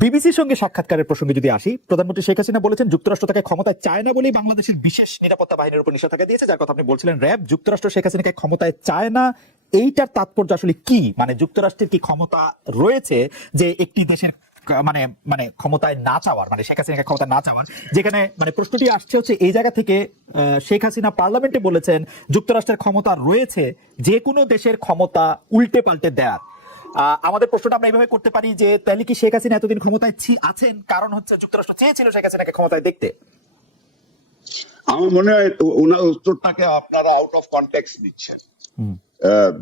বিবিসির সঙ্গে সাক্ষাৎকারের প্রসঙ্গে যদি আসি, প্রধানমন্ত্রী শেখ হাসিনা বলেছেন যুক্তরাষ্ট্র তাকে ক্ষমতায় চায় না বলেই বাংলাদেশের বিশেষ নিরাপত্তা বাহিনীর উপর নিষেধাজ্ঞা দিয়েছে, যার কথা আপনি বলছিলেন র্যাব। যুক্তরাষ্ট্র শেখ হাসিনাকে ক্ষমতায় চায় না, এইটার তাৎপর্য আসলে কি? মানে যুক্তরাষ্ট্রের কি ক্ষমতা রয়েছে যে একটি দেশের মানে মানে ক্ষমতায় না চাওয়ার, মানে শেখ হাসিনাকে ক্ষমতা না চাওয়ার? যেখানে মানে প্রশ্নটি আসছে হচ্ছে এই জায়গা থেকে, শেখ হাসিনা পার্লামেন্টে বলেছেন যুক্তরাষ্ট্রের ক্ষমতা রয়েছে যে কোনো দেশের ক্ষমতা উল্টে পাল্টে দেওয়ার। আমাদের প্রশ্নটা আমরা এইভাবে করতে পারি যে তাহলে কি শেখ হাসিনা এতদিন ক্ষমতায় আছেন কারণ হচ্ছে যুক্তরাষ্ট্র চেয়েছিল শেখ হাসিনাকে ক্ষমতায় দেখতে? আমার মনে হয় ওনার উত্তরটাকে আপনারা আউট অফ কনটেক্সট দিচ্ছেন।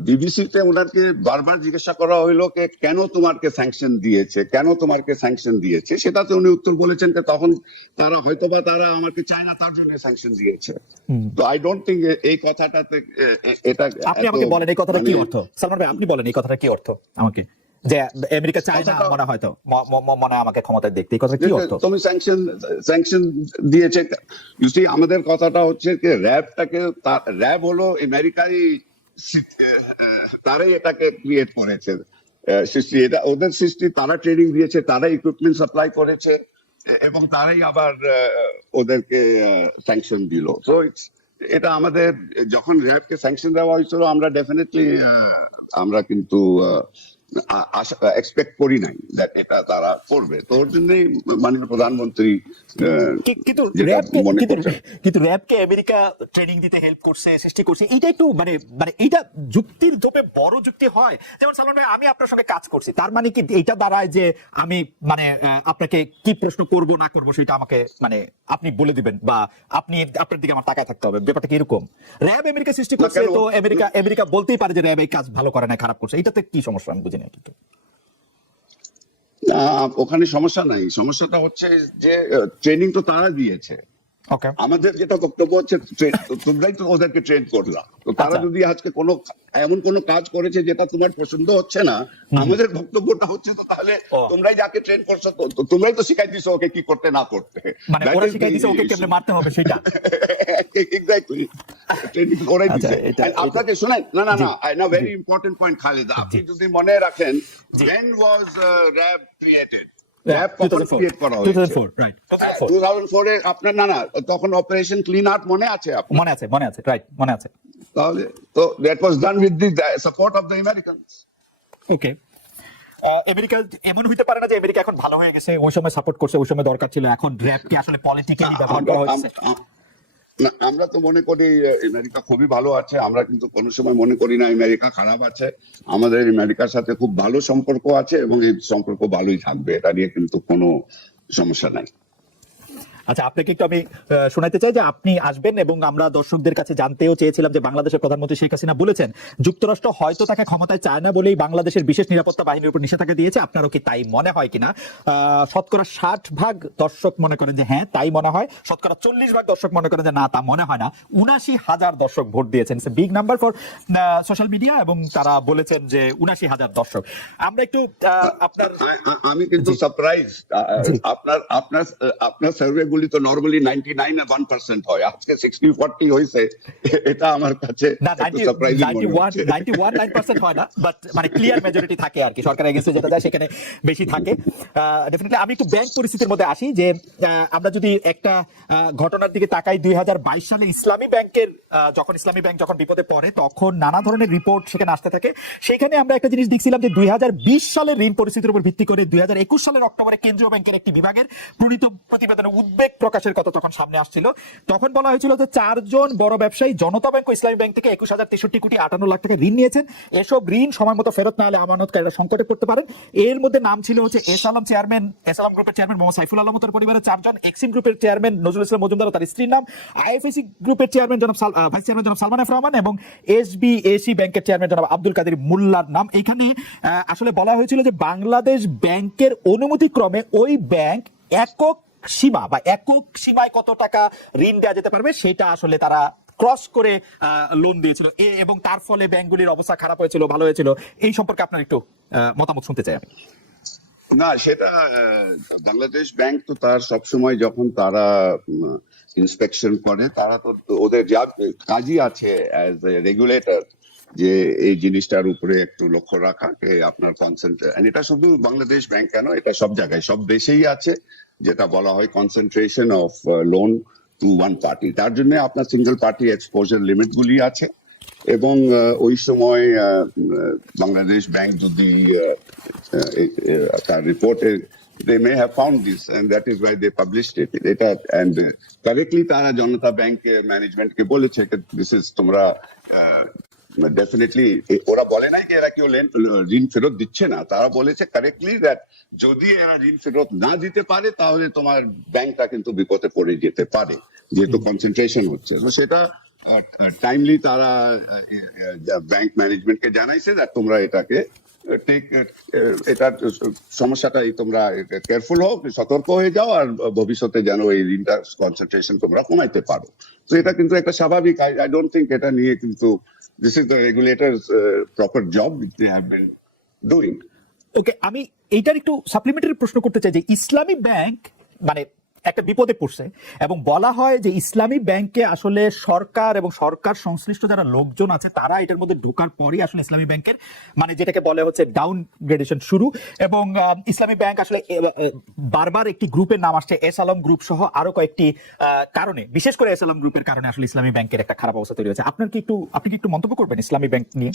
বিবিসিতে ওনাকে বারবার জিজ্ঞাসা করা হইলো যে কেন তোমাকে স্যাংশন দিয়েছে, কেন তোমাকে স্যাংশন দিয়েছে, সেটাতে উনি উত্তর বলেছেন যে তখন তারা হয়তোবা তারা আমাকে চায় না তার জন্য স্যাংশন দিয়েছে। তো আই ডোন্ট থিঙ্ক এই কথাটাতে এটা। আপনি আমাকে বলেন এই কথাটা কি অর্থ? সালমান ভাই আপনি বলেন এই কথাটা কি অর্থ আমাকে, যে আমেরিকা চায় না মনে হয়, তো মনে হয় আমাকে ক্ষমতায় দেখতে, এই কথা কি অর্থ? তুমি স্যাংশন দিয়েছে। ইউসি আমাদের কথাটা হচ্ছে যে র্যাব হলো আমেরিকাই, তারাই এটাকে ক্রিয়েট করেছে, সৃষ্টি, এটা ওদের সৃষ্টি, তারা ট্রেনিং দিয়েছে, তারা ইকুইপমেন্ট সাপ্লাই করেছে এবং তারাই আবার ওদেরকে স্যাংশন দিল। সো এটা আমাদের, যখন র্যাবকে স্যাংশন দেওয়া হয়েছিল আমরা ডেফিনেটলি আমরা কিন্তু এক্সপেক্ট করি নাই এটা তারা করবে। তো ওর জন্যই মাননীয় প্রধানমন্ত্রী কিন্তু র্যাবকে আমেরিকা ট্রেনিং দিতে হেল্প করছে, সৃষ্টি করছে, এইটা একটু মানে মানে এইটা যুক্তির ধোপে বড় যুক্তি হয়? যেমন সালমান ভাই আমি আপনার সঙ্গে কাজ করছি, তার মানে কি এইটা দাঁড়ায় যে আমি মানে আপনাকে কি প্রশ্ন করব না করবো সেটা আমাকে মানে আপনি বলে দিবেন বা আপনি আপনার দিকে আমার তাকায় থাকতে হবে? ব্যাপারটা কি এরকম? র্যাব আমেরিকা সৃষ্টি করছে, তো আমেরিকা বলতেই পারে যে র্যাব এই কাজ ভালো করে না, খারাপ করছে, এটাতে কি সমস্যা আমি বুঝি না। কিন্তু ওখানে সমস্যা নাই, সমস্যাটা হচ্ছে যে ট্রেনিং তো তারা দিয়েছে। আমাদের যেটা বক্তব্য হচ্ছে তোমরাই তো ওদেরকে ট্রেন করলা, তো তারা যদি আজকে এমন কোন কাজ করেছে যেটা তোমার পছন্দ হচ্ছে না, আমাদের বক্তব্যটা হচ্ছে তো তাহলে তোমরাই যাকে ট্রেন করছো তোমরাই তো শিখাই দিছো ওকে কি করতে না করতে, মানে ওরা শিখাই দিছে ওকে কেমনে মারতে হবে সেটা। এক্স্যাক্টলি, ট্রেনিং ওরাই দিছে। আপনাকে শোনেন, না না না, I know very important point Khalid, আপনি যদি মনে রাখেন when was RAB created? RAB কখন ক্রিয়েট করা হয়েছে? 2004 এ আপনার না তখন অপারেশন ক্লিন আউট মনে আছে আপনার? মনে আছে রাইট, মনে আছে। তাহলে তো that was done with the support of the Americans. Okay, America এমন হইতে পারে না যে আমেরিকা এখন ভালো হয়ে গেছে, ওই সময় সাপোর্ট করছে, ওই সময় দরকার ছিল, এখন র্যাবকে আসলে পলিটিক্যালি ব্যবহার করা হচ্ছে? আমরা তো মনে করি আমেরিকা খুবই ভালো আছে, আমরা কিন্তু কোনো সময় মনে করি না আমেরিকা খারাপ আছে। আমাদের আমেরিকার সাথে খুব ভালো সম্পর্ক আছে এবং এই সম্পর্ক ভালোই থাকবে, এটা নিয়ে কিন্তু কোনো সমস্যা নাই। আচ্ছা, আপনাকে একটু আমি শোনাতে চাই যে আপনি আসবেন এবং আমরা দর্শকদের কাছে জানতেও চেয়েছিলাম যে বাংলাদেশের প্রধানমন্ত্রী শেখ হাসিনা বলেছেন যুক্তরাষ্ট্র হয়তো তাকে ক্ষমতায় চায় না বলেই বাংলাদেশের বিশেষ নিরাপত্তা বাহিনীর উপর নিষেধাজ্ঞা দিয়েছে। আপনারও কি তাই মনে হয় কিনা? শতকরা 60% দর্শক মনে করেন যে হ্যাঁ তাই মনে হয়, শতকরা 40% দর্শক মনে করেন যে না তা মনে হয় না। 79,000 দর্শক ভোট দিয়েছেন, it's a big number for social media, এবং তারা বলেছেন যে 79,000 দর্শক। আমরা একটু আমি কিন্তু সারপ্রাইজ, আপনার সার্ভে গুলি তো নরমালি 99% হয়, আজকে 60-40 হয়েছে, এটা আমার কাছে একটু সারপ্রাইজিং মনে হচ্ছে। 91% হয় না, বাট মানে ক্লিয়ার মেজরিটি থাকে আর কি, সরকার এগেইনস্টে যেটা যায় সেখানে বেশি থাকে। ডেফিনেটলি আমি একটু ব্যাংক পরিস্থিতির মধ্যে আসি, যে আমরা যদি একটা ঘটনার দিকে তাকাই, 2022 সালে ইসলামী ব্যাংকের যখন বিপদে পড়ে তখন নানা ধরনের রিপোর্ট সেখানে আসতে থাকে। সেখানে আমরা একটা জিনিস দেখছিলাম যে 2020 সালের ঋণ পরিস্থিতির উপর ভিত্তি করে 2021 সালের অক্টোবরে কেন্দ্রীয় ব্যাংকের একটি বিভাগের প্রণীত প্রতিবেদনে উদ্বেগ প্রকাশের কথা তখন সামনে আসছিল। তখন বলা হয়েছিল যে 4 জন বড় ব্যবসায়ী জনতা ব্যাংক ও ইসলামী ব্যাংক থেকে 21,063 কোটি 58 লাখ টাকা ঋণ নিয়েছেন। এসব ঋণ সময় মতো ফেরত না হলে আমানতকারীরা সংকটে পড়তে পারেন। এর মধ্যে নাম ছিল হচ্ছে এসালাম গ্রুপের চেয়ারম্যান মোহাম্মদ সাইফুল আলম ও তার পরিবারের 4 জন, এক্সিম গ্রুপের চেয়ারম্যান নজরুল ইসলাম মজুমদার ও তার স্ত্রীর নাম, আইএফএসি গ্রুপের চেয়ারম্যান ভাইস চেয়ারম্যান জনাব সালমান এফ রহমান এবং এসবিএসি ব্যাংকের চেয়ারম্যান জনাব আব্দুল কাদের মোল্লার নাম। এখানে আসলে বলা হয়েছিল যে বাংলাদেশ ব্যাংকের অনুমতিক্রমে ওই ব্যাংক একক সীমায় কত টাকা ঋণ দেওয়া যেতে পারবে সেটা আসলে তারা ক্রস করে লোন দিয়েছিল, এবং তার ফলে ব্যাংকগুলির অবস্থা খারাপ হয়েছিল, ভালো হয়েছিল। এই সম্পর্কে আপনার একটু মতামত শুনতে চাই আমি। না, সেটা বাংলাদেশ ব্যাংক তো তার সবসময় যখন তারা ইন্সপেকশন করে, তারা তো ওদের যা কাজই আছে অ্যাজ এ রেগুলেটর, যে এই জিনিসটার উপরে একটু লক্ষ্য রাখা, আপনার কনসেন্ট্রেশন, এটা শুধু বাংলাদেশ ব্যাংক কেন, এটা সব জায়গায় সব দেশেই আছে, যেটা বলা হয় concentration of loan to one party. তার জন্য আপনার সিঙ্গেল পার্টি এক্সপোজার লিমিট গুলি আছে, এবং ওই সময় বাংলাদেশ ব্যাংক যদি তার রিপোর্টে they may have found this and that is why they published it এটা, and correctly তারা জনতা ব্যাংক ম্যানেজমেন্ট কে বলেছে দিস ইজ তোমরা ডেফিনেটলি, ওরা বলে নাই যে এরা কেউ ঋণ ফেরত দিচ্ছে না, তারা বলেছে কারেক্টলি দ্যাট যদি এরা ঋণ ফেরত না দিতে পারে তাহলে তোমার ব্যাংকটা কিন্তু বিপদে পড়ে যেতে পারে, যেহেতু কনসেন্ট্রেশন হচ্ছে। তো সেটা টাইমলি তারা ব্যাংক ম্যানেজমেন্টকে জানাইছে যে তোমরা এটাকে এটার সমস্যাটা তোমরা কেয়ারফুল হও, সতর্ক হয়ে যাও, আর ভবিষ্যতে যেন এই ঋণটা কনসেন্ট্রেশন তোমরা কমাইতে পারো। তো এটা কিন্তু একটা স্বাভাবিক, আই ডোন্ট থিঙ্ক এটা নিয়ে কিন্তু this is the regulators proper job they have been doing. Okay, আমি এইটার একটু সাপ্লিমেন্টারি প্রশ্ন করতে চাই যে ইসলামী ব্যাংক মানে একটা বিপদে পড়ছে এবং বলা হয় যে ইসলামী ব্যাংকে আসলে সরকার এবং সরকার সংশ্লিষ্ট যারা লোকজন আছে তারা এটার মধ্যে ঢোকার পরই আসলে ইসলামী ব্যাংকের মানে যেটাকে বলে হচ্ছে ডাউন গ্রেডেশন শুরু। এবং ইসলামী ব্যাংক আসলে বারবার একটি গ্রুপের নাম আসছে, এস আলম গ্রুপ সহ আরো কয়েকটি কারণে, বিশেষ করে এস আলম গ্রুপের কারণে আসলে ইসলামী ব্যাংকের একটা খারাপ অবস্থা তৈরি হয়েছে। আপনি কি একটু মন্তব্য করবেন ইসলামী ব্যাংক নিয়ে?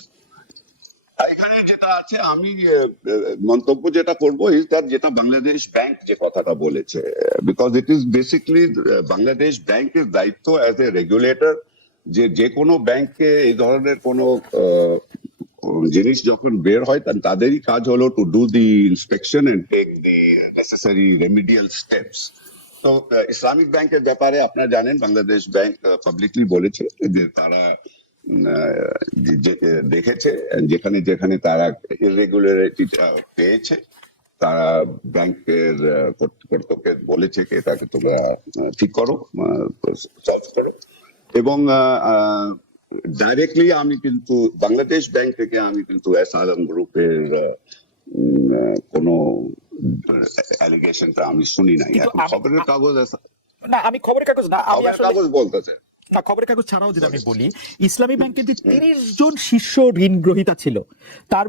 এখানে যেটা আছে, আমি মন্তব্য যেটা করবো ইজ দ্যাট যেটা বাংলাদেশ ব্যাংক যে কথাটা বলেছে, because it is basically Bangladesh ব্যাংকের দায়িত্ব অ্যাজ এ রেগুলেটর যে কোনো ব্যাংকে এই ধরনের কোনো জিনিস যখন বের হয় তাদেরই কাজ হলো to do the inspection and take the necessary remedial steps. তো ইসলামিক ব্যাংকের ব্যাপারে আপনারা জানেন বাংলাদেশ ব্যাংক পাবলিকলি বলেছে যে তারা দেখেছে যেখানে যেখানে তারা ইরেগুলারিটি পেয়েছে তারা ব্যাংকের কর্তৃপক্ষকে বলেছে যে এটাকে তোমরা ঠিক করো, সলভ করো। এবং ডাইরেক্টলি আমি কিন্তু বাংলাদেশ ব্যাংক থেকে আমি কিন্তু এস আলম গ্রুপের কোনো অ্যালিগেশনটা আমি শুনি নাই। এখন খবরের কাগজ না, আমি খবরের কাগজ না, আমি আসলে কাগজ বলতেছে না, খবরের কাগজ ছাড়াও যদি আমি বলি, ইসলামী ব্যাংকের যে 30 জন শীর্ষ ঋণ গ্রহীতা ছিল তার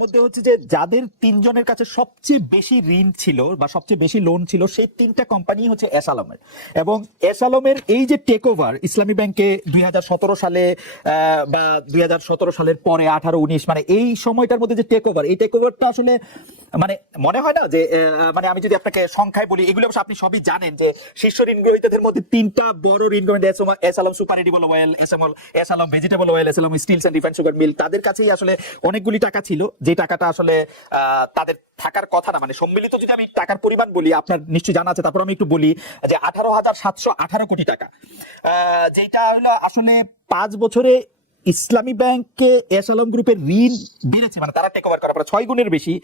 মধ্যে হচ্ছে যে যাদের 3 জনের কাছে সবচেয়ে বেশি ঋণ ছিল বা সবচেয়ে বেশি লোন ছিল সেই 3টা কোম্পানি হচ্ছে এস আলমের। এবং এস আলমের এই যে টেক ওভার ইসলামী ব্যাংকে 2017 সালে বা 2017 সালের পরে 18-19 মানে এই সময়টার মধ্যে যে টেক ওভার, এই টেক ওভারটা আসলে মানে মনে হয় না যে মানে আমি যদি আপনাকে সংখ্যায় বলি, এগুলো অবশ্য আপনি সবই জানেন যে শীর্ষ ঋণ গ্রহীতাদের মধ্যে 3টা বড় ঋণ গ্রহীতা S Alam super edible oil, S Alam vegetable oil, S Alam steels and refined sugar mill, তাদের কাছেই আসলে অনেকগুলি টাকা ছিল যে টাকাটা আসলে তাদের থাকার কথা না। মানে সম্মিলিত যদি আমি টাকার পরিমাণ বলি, আপনার নিশ্চয়ই জানা আছে, তারপর আমি একটু বলি যে 18,718 কোটি টাকা, যেটা হলো আসলে 5 বছরে ইসলামী ব্যাংকে এস আলম গ্রুপের ঋণ বেড়েছে, মানে তারা টেক ওভার করার পর 6 গুণের বেশি।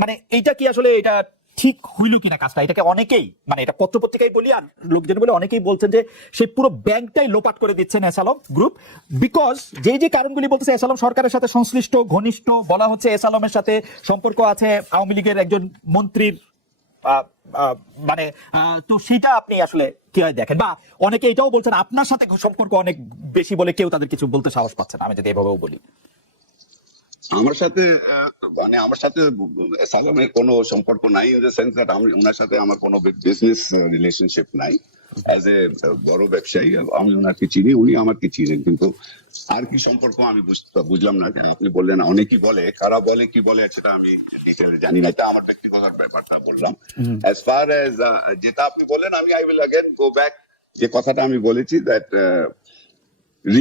মানে এইটা কি আসলে এটা ঠিক হইল কিনা কাজটা, এটাকে অনেকেই মানে এটা পত্রপত্রিকায় বলি আর লোকজন বলে অনেকেই বলছেন যে সে পুরো ব্যাংকটাই লোপাট করে দিচ্ছেন এস আলম গ্রুপ, বিকজ যে কারণগুলি বলতেছে এস আলম সরকারের সাথে সংশ্লিষ্ট ঘনিষ্ঠ, বলা হচ্ছে এস আলমের সাথে সম্পর্ক আছে আওয়ামী লীগের একজন মন্ত্রীর, মানে তো সেটা আপনি আসলে কি হয় দেখেন, বা অনেকে এটাও বলছেন আপনার সাথে সম্পর্ক অনেক বেশি বলে কেউ তাদের কিছু বলতে সাহস পাচ্ছে না, আমি যদি এভাবেও বলি। আমার সাথে সালামের কোনো সম্পর্ক নাই, ইন দ্য সেন্স দ্যাট আমি ওনার সাথে আমার কোনো বিজনেস রিলেশনশিপ নাই। অ্যাজ এ বড় ব্যবসায়ী আমি ওনাকে চিনি, উনি আমাকে চিনেন, কিন্তু আর কি সম্পর্ক আমি বুঝলাম না। আপনি বললেন অনেকেই বলে, কারা বলে কি বলে সেটা আমি ডিটেইলে জানি না, এটা আমার ব্যক্তিগত ব্যাপারটা বললাম। অ্যাজ ফার অ্যাজ যেটা আপনি বললেন, আমি I will again go back যে কথাটা আমি বলেছি দ্যাট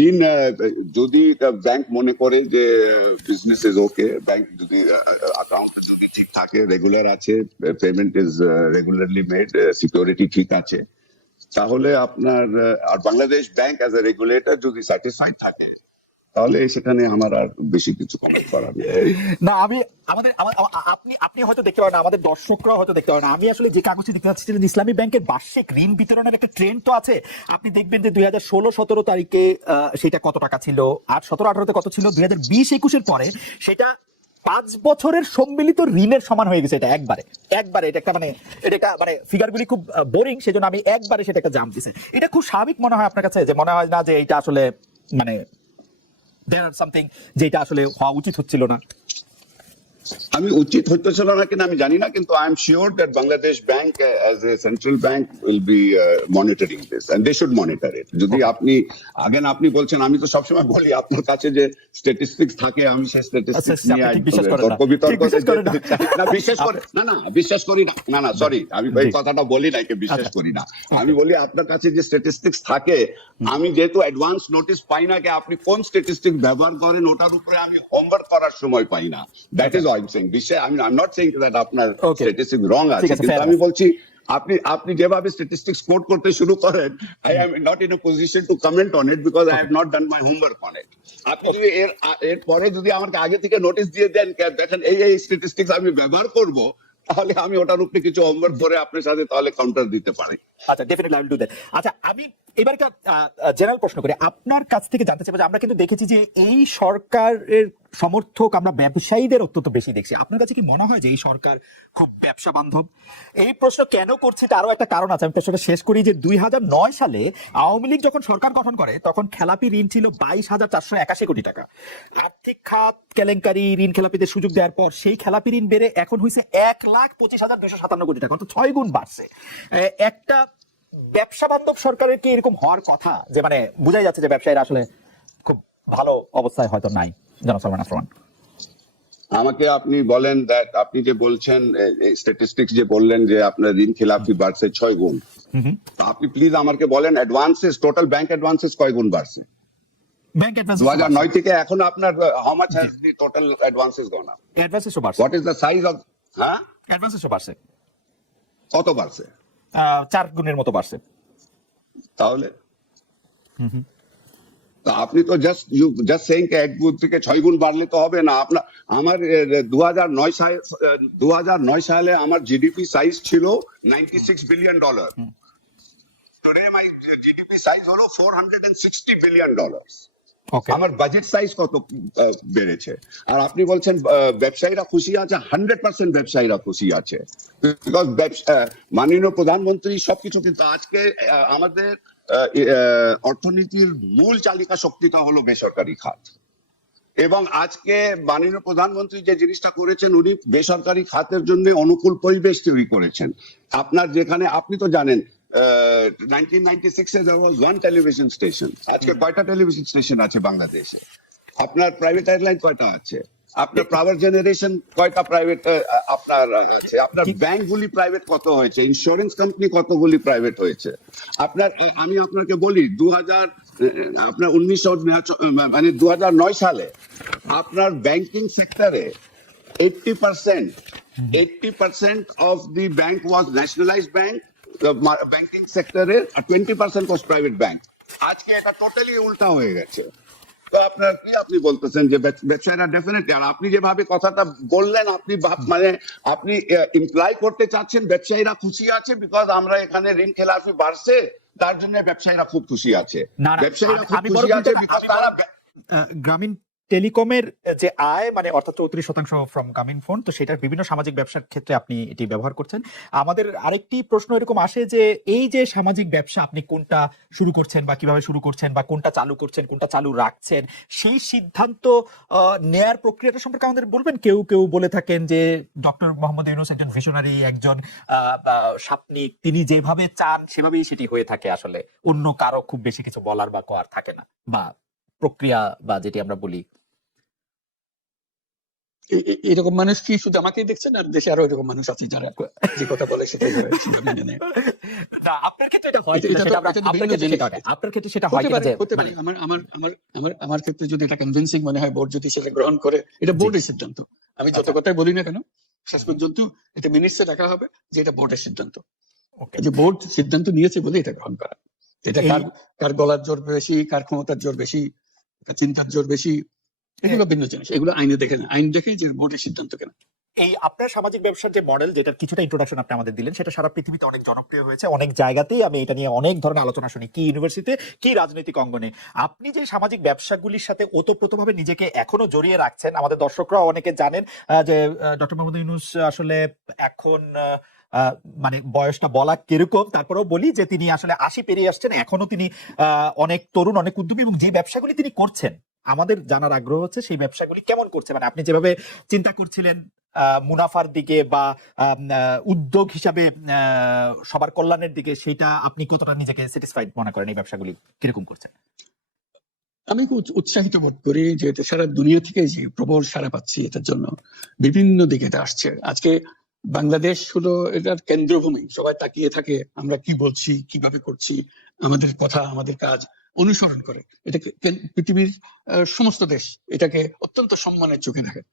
ঋণ যদি ব্যাংক মনে করে যে বিজনেস ইজ ওকে, ব্যাংক যদি অ্যাকাউন্ট যদি ঠিক থাকে, রেগুলার আছে, payment is regularly made, security ঠিক আছে, তাহলে আপনার আর Bangladesh Bank as a regulator যদি স্যাটিসফাইড থাকে তাহলে সেখানে আমার আর বেশি কিছু কমেন্ট করার না। আপনি হয়তো দেখতে পারেন, আমাদের দর্শকরা হয়তো দেখতে পারেন, আমি আসলে যে কাগজটি দেখতে পাচ্ছি ইসলামী ব্যাংকের বার্ষিক ঋণ বিতরণের একটা ট্রেন্ড তো আছে। আপনি দেখবেন যে 2016-17 তারিখে সেটা কত টাকা ছিল, আর 17-18 কত ছিল, 2020-21 পরে সেটা 5 বছরের সম্মিলিত ঋণের সমান হয়ে গেছে। এটা একবারে এটা একটা মানে ফিগারগুলি খুব বোরিং, সেজন্য আমি একবারে সেটা একটা জাম্প দিছে। এটা খুব স্বাভাবিক মনে হয় আপনার কাছে, যে মনে হয় না যে এটা আসলে মানে দেয়ার আর সামথিং যেটা আসলে হওয়া উচিত হচ্ছিল না? আমি উচিত হইতেছিল না কিনা আমি জানি না, কিন্তু I am sure that Bangladesh Bank as a central bank will be monitoring this and they should monitor it. যদি আপনি আপনি বলছেন, আমি তো সবসময় বলি আপনার কাছে যে স্ট্যাটিস্টিক্স থাকে আমি সেই স্ট্যাটিস্টিক্স নিয়ে তর্ক বিতর্ক না বিশ্বাস করি না সরি আমি এই কথাটা বলি না কে বিশ্বাস করি না, আমি বলি আপনার কাছে যে স্ট্যাটিস্টিক্স থাকে আমি যেহেতু অ্যাডভান্স নোটিস পাই না, আপনি কোন স্ট্যাটিস্টিক্স ব্যবহার করেন ওটার উপরে আমি হোমওয়ার্ক করার সময় পাই না। That is I'm saying I'm not saying that আপনার স্ট্যাটিস্টিক্স রং আছে, কিন্তু আমি বলছি আপনি যেভাবে স্ট্যাটিস্টিক্স কোট করতে শুরু করেন, I am not in a position to comment on it because I have not done my homework on it. আপনি যদি এর পরে যদি আমাকে আগে থেকে নোটিস দিয়ে দেন, দেখেন এই স্ট্যাটিস্টিক্স আমি ব্যবহার করব, তাহলে আমি ওটার উপরে কিছু হোমওয়ার্ক করে আপনার সাথে তাহলে কাউন্টার দিতে পারি। আচ্ছা, definitely I will do that. আচ্ছা, আমি এবার একটা জেনারেল প্রশ্ন করি আপনার কাছ থেকে জানতে চাইবো যে আমরা কিন্তু দেখেছি যে এই সরকারের সমর্থক আমরা ব্যবসায়ীদের অত্যন্ত বেশি দেখছি। আপনার কাছে কি মনে হয় যে এই সরকার খুব ব্যবসা বান্ধব? এই প্রশ্ন কেন করছি তারও একটা কারণ আছে, আমি প্রশ্নটা শেষ করি যে 2009 সালে আওয়ামী লীগ যখন সরকার গঠন করে তখন খেলাপি ঋণ ছিল 22,481 কোটি টাকা। আর্থিক খাত কেলেঙ্কারি ঋণ খেলাপিদের সুযোগ দেওয়ার পর সেই খেলাপি ঋণ বেড়ে এখন হয়েছে 1,25,257 কোটি টাকা, অর্থাৎ 6 গুণ বাড়ছে। একটা ব্যবসা বান্ধব সরকারের কি এরকম হওয়ার কথা? যে মানে বোঝাই যাচ্ছে যে ব্যবসায়ীরা আসলে খুব ভালো অবস্থায় হয়তো নাই। জনাব সালমান আফরোয়ান, আমাকে আপনি বলেন দ্যাট আপনি যে বলছেন স্ট্যাটিস্টিক্স যে বললেন যে আপনার ঋণ খেলাপি বাড়ছে 6 গুণ, আপনি প্লিজ আমাকে বলেন অ্যাডভান্সেস টোটাল ব্যাংক অ্যাডভান্সেস কয় গুণ বাড়ছে? ব্যাংক অ্যাডভান্স 2009 থেকে এখন আপনার how much has the total advances gone up? অ্যাডভান্সেসও বাড়ছে। What is the size of অ্যাডভান্সেসও বাড়ছে। কত বাড়ছে? 4 গুণের মতো বাড়ছে। তাহলে আপনি তো জাস্ট সেইং কে 1 গুণ থেকে 6 গুণ বাড়লে তো হবে না। আপনার আমার 2009 সালে আমার জিডিপি সাইজ ছিল $96 billion. Today my GDP size হলো $460 বিলিয়ন। আমার বাজেট সাইজ কত বেড়েছে? আর আপনি বলছেন ব্যবসায়ীরা খুশি আছে। 100% ব্যবসায়ীরা খুশি আছে, বিকজ মাননীয় প্রধানমন্ত্রী সবকিছু, কিন্তু আজকে আমাদের অর্থনীতির মূল চালিকা শক্তিটা হলো বেসরকারি খাত, এবং আজকে মাননীয় প্রধানমন্ত্রী যে জিনিসটা করেছেন, উনি বেসরকারি খাতের জন্য অনুকূল পরিবেশ তৈরি করেছেন। আপনার যেখানে আপনি তো জানেন 1996 এ there was one television station, আজকে কয়টা টেলিভিশন স্টেশন আছে বাংলাদেশে? আপনার প্রাইভেট এয়ারলাইন কয়টা আছে? আপনার পাওয়ার জেনারেশন কয়টা প্রাইভেট আপনার আছে? আপনার ব্যাংকগুলি প্রাইভেট কত হয়েছে? ইন্স্যুরেন্স কোম্পানি কতগুলি প্রাইভেট হয়েছে? আপনার আমি আপনাকে বলি 2009 সালে আপনার ব্যাংকিং সেক্টরে 80% of the bank was nationalized bank, banking সেক্টরের 20% was private bank। আজকে এটা টোটালি উল্টা হয়ে গেছে। তো আপনার কি আপনি বলতেছেন যে ব্যবসায়ীরা ডেফিনেটলি, আর আপনি যেভাবে কথাটা বললেন, আপনি মানে আপনি ইমপ্লাই করতে চাচ্ছেন ব্যবসায়ীরা খুশি আছে বিকজ আমরা এখানে ঋণ খেলাপি বাড়ছে, তার জন্য ব্যবসায়ীরা খুব খুশি আছে। ব্যবসায়ীরা খুব খুশি আছে বিকজ তারা গ্রামীণ টেলিকমের যে আয়, মানে অর্থাৎ 34% ফ্রম গ্রামীণ ফোন, তো সেটার বিভিন্ন সামাজিক ব্যবসার ক্ষেত্রে আপনি এটি ব্যবহার করছেন। আমাদের আরেকটি প্রশ্ন এরকম আসে যে এই যে সামাজিক ব্যবসা আপনি কোনটা শুরু করছেন বা কিভাবে শুরু করছেন বা কোনটা চালু করছেন, কোনটা চালু রাখছেন, সেই সিদ্ধান্ত নেয়ার প্রক্রিয়াটা সম্পর্কে আমাদের বলবেন। কেউ কেউ বলে থাকেন যে ডক্টর মোহাম্মদ ইউনূস একজন ভিশনারি, একজন স্বপ্নিক, তিনি যেভাবে চান সেভাবেই সেটি হয়ে থাকে। আসলে অন্য কারো খুব বেশি কিছু বলার বা করার থাকে না, বা প্রক্রিয়া বা যেটি আমরা বলি। এরকম মানুষ কি শুধু আমাকেই দেখছেন, আর দেশে আরো এরকম মানুষ আছে যারা যে কথা বলে সেটা মেনে নেয়? আপনার ক্ষেত্রে এটা হয় কিনা সেটা আপনার ক্ষেত্রে সেটা হয় কিনা? আমার ক্ষেত্রে যদি এটা কনভিন্সিং মনে হয়, বোর্ড যদি সেটা গ্রহণ করে, এটা বোর্ডের সিদ্ধান্ত। আমি যত কথাই বলি না কেন, শেষ পর্যন্ত এটা মিনিটসে দেখা হবে যে এটা বোর্ডের সিদ্ধান্ত। যে বোর্ড সিদ্ধান্ত নিয়েছে বলে এটা গ্রহণ করা। এটা কার গলার জোর বেশি, কার ক্ষমতার জোর বেশি, কার চিন্তার জোর বেশি, এগুলো ভিন্ন জিনিস। এগুলো আইনে দেখে না, আইন দেখে যে বোর্ডের সিদ্ধান্ত কেনা। এই আপনার সামাজিক ব্যবসার যে মডেল, যেটার কিছুটা ইন্ট্রোডাকশন আপনি আমাদের দিলেন, সেটা সারা পৃথিবীতে অনেক জনপ্রিয় হয়েছে। অনেক জায়গাতেই আমি এটা নিয়ে অনেক ধরনের আলোচনা শুনি, কি ইউনিভার্সিটিতে, কি রাজনৈতিক অঙ্গনে। আপনি যে সামাজিক ব্যবসাগুলির সাথে ওতপ্রোতভাবে নিজেকে এখনো জড়িয়ে রাখছেন, আমাদের দর্শকরাও অনেকে জানেন যে ডক্টর মোহাম্মদ ইউনূস আসলে এখন মানে বয়সটা বলা কিরকম, তারপরেও বলি যে তিনি আসলে 80 পেরিয়ে আসছেন, এখনো তিনি অনেক তরুণ, অনেক উদ্যমী, এবং যে ব্যবসাগুলি তিনি করছেন আমাদের জানার আগ্রহ হচ্ছে সেই ব্যবসাগুলি কেমন করছে। মানে আপনি যেভাবে চিন্তা করছিলেন মুনাফার দিকে বা উদ্যোগ হিসাবে সবার কল্যাণের দিকে, সেটা আপনি কতটা নিজেকে স্যাটিসফাইড মনে করেন? এই ব্যবসাগুলি কিরকম করছেন? আমি খুব উৎসাহিত বোধ করি যে এটা সারা দুনিয়া থেকে যে প্রবল সাড়া পাচ্ছি, এটার জন্য বিভিন্ন দিকে এটা আসছে। আজকে বাংলাদেশ হলো এটার কেন্দ্রভূমি, সবাই তাকিয়ে থাকে আমরা কি বলছি, কিভাবে করছি, আমাদের কথা আমাদের কাজ অনুসরণ করে। এটাকে পৃথিবীর সমস্ত দেশ এটাকে অত্যন্ত সম্মানের চোখে দেখে।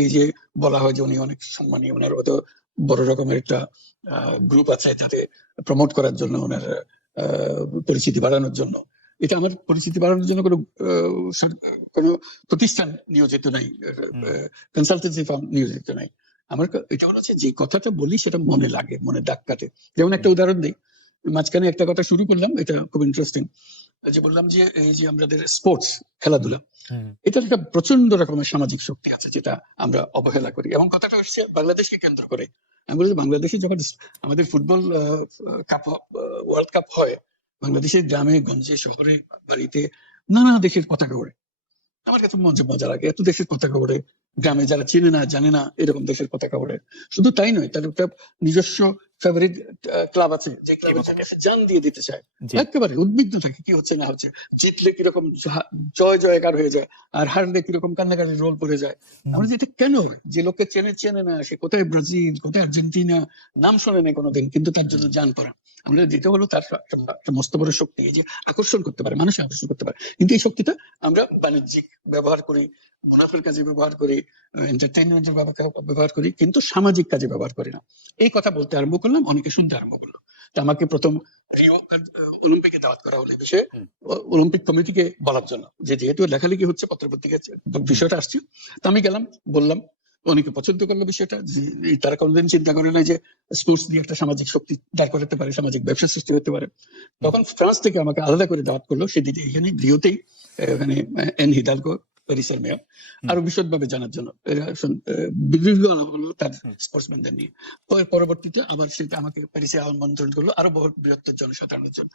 এই যে বলা হয় যে উনি অনেক সম্মানী, ওনার অত বড় রকমের একটা গ্রুপ আছে যাতে প্রমোট করার জন্য, ওনার পরিচিতি বাড়ানোর জন্য। এটা আমার পরিচিতি বাড়ানোর জন্য কোনো প্রতিষ্ঠান নিয়োজিত নাই, কনসালটেন্সি ফার্ম নিয়োজিত নাই। আমার এটা মনে হচ্ছে যে কথাটা বলি সেটা মনে লাগে, মনে দাগ কাটে। যেমন একটা উদাহরণ দিই, মাঝখানে একটা কথা শুরু করলাম, এটা খুব ইন্টারেস্টিং, যে বললাম যে এই যে আমাদের স্পোর্টস, খেলাধুলা, এটার একটা প্রচন্ড রকমের সামাজিক শক্তি আছে যেটা আমরা অবহেলা করি, এবং কথাটা হচ্ছে বাংলাদেশকে কেন্দ্র করে। আমি বলি বাংলাদেশে যখন আমাদের ফুটবল কাপ, ওয়ার্ল্ড কাপ হয়, বাংলাদেশের গ্রামে গঞ্জে শহরে বাড়িতে নানা দেশের পতাকা ওড়ে। আমার কাছে মজা লাগে, এত দেশের পতাকা ওড়ে, গ্রামে যারা চেনে না জানে না এরকম দেশের পতাকা ওড়ে। শুধু তাই নয়, তার একটা নিজস্ব ফেভারিট ক্লাব আছে যে ক্লাবের জন্য সে জান দিয়ে দিতে চায়, একেবারে উদ্বিগ্ন থাকে কি হচ্ছে না হচ্ছে, জিতলে কিরকম জয় জয়কার হয়ে যায়, আর হারলে কিরকম কান্নাকাটির রোল পড়ে যায়। আমরা যে এটা কেন হয়, যে লোককে চেনে না, সে কোথায় ব্রাজিল, কোথায় আর্জেন্টিনা, নাম শোনে না কোনোদিন, কিন্তু তার জন্য জান পড়া। আমরা যেটা হলো তার একটা মস্ত বড় শক্তি, এই যে আকর্ষণ করতে পারে, মানুষ আকর্ষণ করতে পারে। কিন্তু এই শক্তিটা আমরা বাণিজ্যিক ব্যবহার করি, মুনাফের কাজে ব্যবহার করি, এন্টারটেইনমেন্টের ব্যবহার করি, কিন্তু সামাজিক কাজে ব্যবহার করি না। এই কথা বলতে আরম্ভ করলাম, অনেকে শুনতে আরম্ভ করলো। তা আমাকে প্রথম রিও অলিম্পিকে দাওয়াত করা হলো বিষয়ে, অলিম্পিক কমিটিকে বলার জন্য, যে যেহেতু লেখালেখি হচ্ছে, পত্রপত্রিকায় বিষয়টা আসছে। তা আমি গেলাম, বললাম, অনেকে পছন্দ করলো বিষয়টা, যে তারা কোনদিন চিন্তা করে না যে স্পোর্টস দিয়ে একটা সামাজিক শক্তি দাঁড় করাতে পারে, সামাজিক ব্যবসা সৃষ্টি হতে পারে। তখন ফ্রান্স থেকে আমাকে আলাদা করে দাওয়াত করলো, সেদিন এখানে রিওতেই, এখানে এন হিদালগো, প্যারিসের মেয়র, আরো বিশদভাবে জানার জন্য দীর্ঘ আলাপ হলো তার স্পোর্টসম্যানদের নিয়ে। পরবর্তীতে আবার সেটা আমাকে প্যারিসে আমন্ত্রণ করলো আরো বৃহত্তর জনসাধারণের জন্য।